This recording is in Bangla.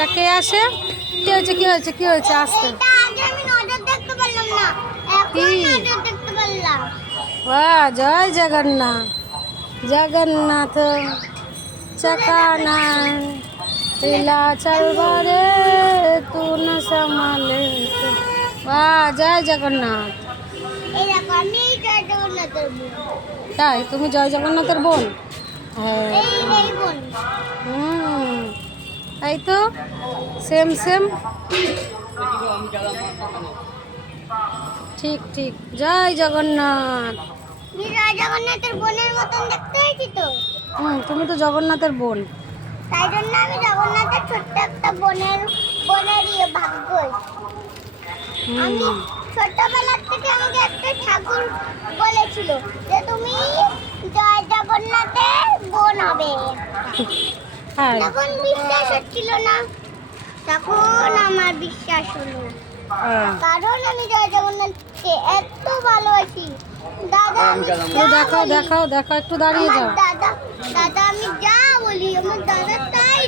এটা কে আসে? কি হয়েছে কি হয়েছে কি হয়েছে? আসতে এটা আগে আমি নজর দেখতে পারলাম না, কি? এখন নজর দেখতে পারলাম। বাহ, জয় জগন্নাথ। জগন্নাথ चका নাই तिला चलबारे तू न संभाले। বাহ, জয় জগন্নাথ। এই দেখো আমি এই জয় জগন্নাথের বোন। তাই তুমি জয় জগন্নাথের বোন? হ্যাঁ। এই বোন। হুম, তাই তো, সেম সেম। ঠিক ঠিক, জয় জগন্নাথ। আমি জয় জগন্নাথের বোনের মতন দেখতে হয়েছি তো, তুমি তো জগন্নাথের বোন। তাই জন্য আমি জগন্নাথের ছোট্ট একটা বোনেরই ভাগ্য হয়েছি। আমি হুম। ছোটবেলার থেকে আমাকে একটা ঠাকুর বলেছিল যে তুমি জয় জগন্নাথের বোন হবে। হ্যাঁ। তখন বিশ্বাস হচ্ছিল না, তখন আমার বিশ্বাস হলো, হ্যাঁ। কারণ আমি জয় জগন্নাথকে এত ভালোবাসি। দাদা আমি একটু যা দেখাও বলি, দেখাও দেখাও, একটু দাঁড়িয়ে আমার যাও। দাদা আমি যা বলি আমার দাদার